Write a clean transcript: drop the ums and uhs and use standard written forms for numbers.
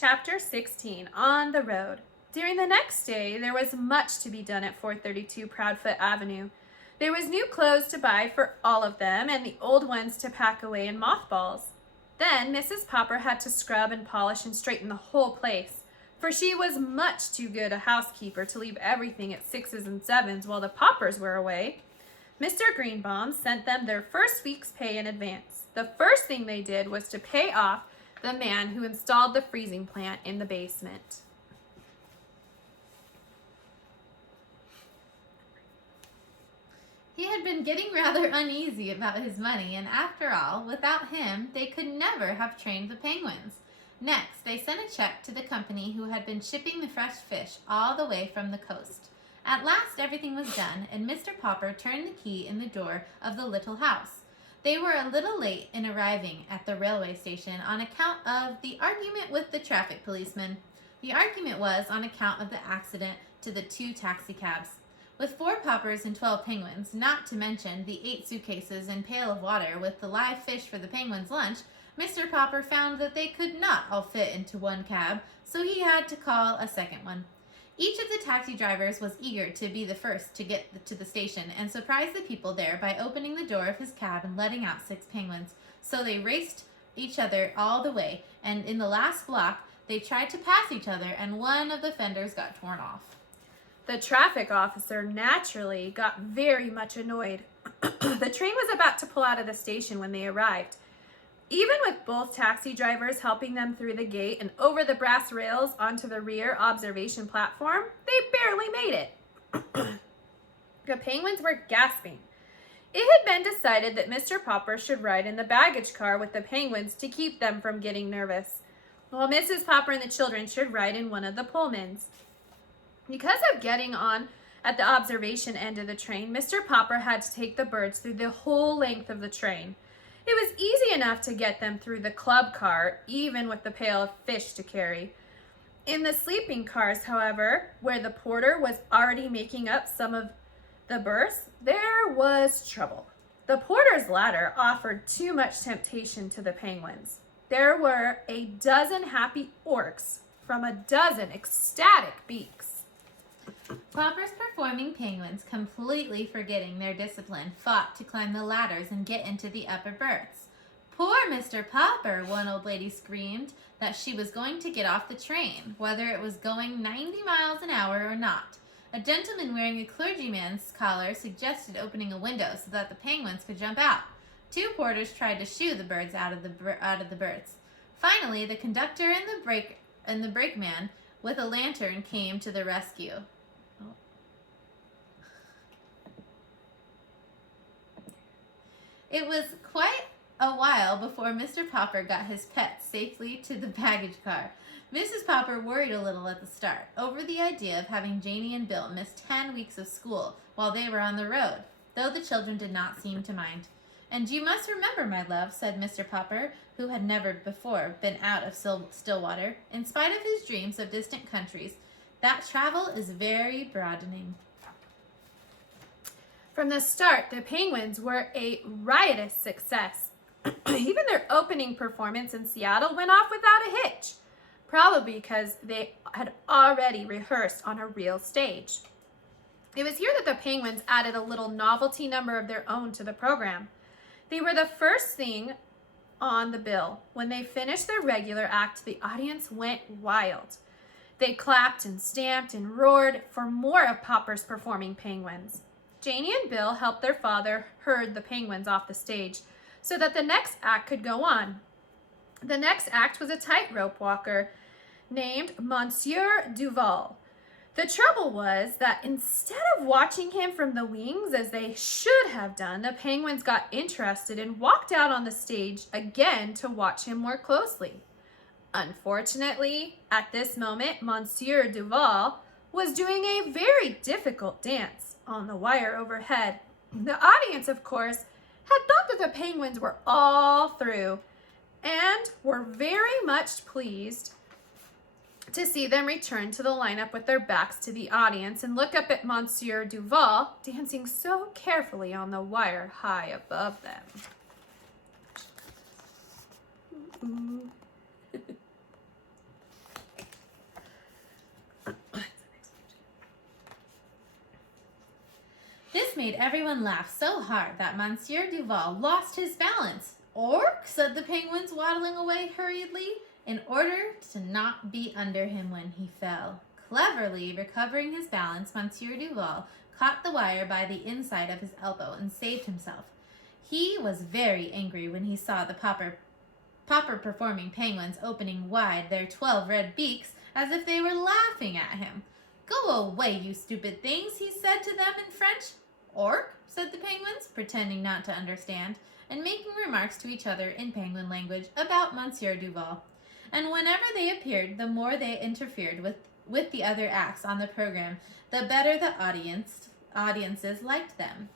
Chapter 16, On the Road. During the next day, there was much to be done at 432 Proudfoot Avenue. There was new clothes to buy for all of them, and the old ones to pack away in mothballs. Then Mrs. Popper had to scrub and polish and straighten the whole place, for she was much too good a housekeeper to leave everything at 6s and 7s while the Poppers were away. Mr. Greenbaum sent them their first week's pay in advance. The first thing they did was to pay off the man who installed the freezing plant in the basement. He had been getting rather uneasy about his money, and after all, without him, they could never have trained the penguins. Next, they sent a check to the company who had been shipping the fresh fish all the way from the coast. At last, everything was done, and Mr. Popper turned the key in the door of the little house. They were a little late in arriving at the railway station on account of the argument with the traffic policeman. The argument was on account of the accident to the 2 taxicabs. With 4 Poppers and 12 penguins, not to mention the 8 suitcases and pail of water with the live fish for the penguins' lunch, Mr. Popper found that they could not all fit into one cab, so he had to call a second one. Each of the taxi drivers was eager to be the first to get to the station and surprise the people there by opening the door of his cab and letting out 6 penguins. So they raced each other all the way, and in the last block, they tried to pass each other, and one of the fenders got torn off. The traffic officer naturally got very much annoyed. The train was about to pull out of the station when they arrived. Even with both taxi drivers helping them through the gate and over the brass rails onto the rear observation platform, they barely made it. The penguins were gasping. It had been decided that Mr. Popper should ride in the baggage car with the penguins to keep them from getting nervous, while Mrs. Popper and the children should ride in one of the Pullmans. Because of getting on at the observation end of the train, Mr. Popper had to take the birds through the whole length of the train. It was easy enough to get them through the club car, even with the pail of fish to carry. In the sleeping cars, however, where the porter was already making up some of the berths, there was trouble. The porter's ladder offered too much temptation to the penguins. There were a dozen happy orks from a dozen ecstatic beaks. Popper's performing penguins, completely forgetting their discipline, fought to climb the ladders and get into the upper berths. Poor Mr. Popper, one old lady screamed that she was going to get off the train, whether it was going 90 miles an hour or not. A gentleman wearing a clergyman's collar suggested opening a window so that the penguins could jump out. 2 porters tried to shoo the birds out of the berths. Finally, the conductor and the brakeman with a lantern came to the rescue. It was quite a while before Mr. Popper got his pets safely to the baggage car. Mrs. Popper worried a little at the start over the idea of having Janie and Bill miss 10 weeks of school while they were on the road, though the children did not seem to mind. "And you must remember, my love," said Mr. Popper, who had never before been out of Stillwater, in spite of his dreams of distant countries, "that travel is very broadening." From the start, the penguins were a riotous success. Even their opening performance in Seattle went off without a hitch, probably because they had already rehearsed on a real stage. It was here that the penguins added a little novelty number of their own to the program. They were the first thing on the bill. When they finished their regular act, the audience went wild. They clapped and stamped and roared for more of Popper's performing penguins. Janie and Bill helped their father herd the penguins off the stage so that the next act could go on. The next act was a tightrope walker named Monsieur Duval. The trouble was that instead of watching him from the wings as they should have done, the penguins got interested and walked out on the stage again to watch him more closely. Unfortunately, at this moment, Monsieur Duval was doing a very difficult dance on the wire overhead. The audience, of course, had thought that the penguins were all through and were very much pleased to see them return to the lineup with their backs to the audience and look up at Monsieur Duval dancing so carefully on the wire high above them. made everyone laugh so hard that Monsieur Duval lost his balance. "Orc," said the penguins, waddling away hurriedly, in order to not be under him when he fell. Cleverly recovering his balance, Monsieur Duval caught the wire by the inside of his elbow and saved himself. He was very angry when he saw the pauper-performing penguins opening wide their 12 red beaks as if they were laughing at him. "Go away, you stupid things," he said to them in French. "Orc," said the penguins, pretending not to understand, and making remarks to each other in penguin language about Monsieur Duval. And whenever they appeared, the more they interfered with the other acts on the program, the better the audiences liked them.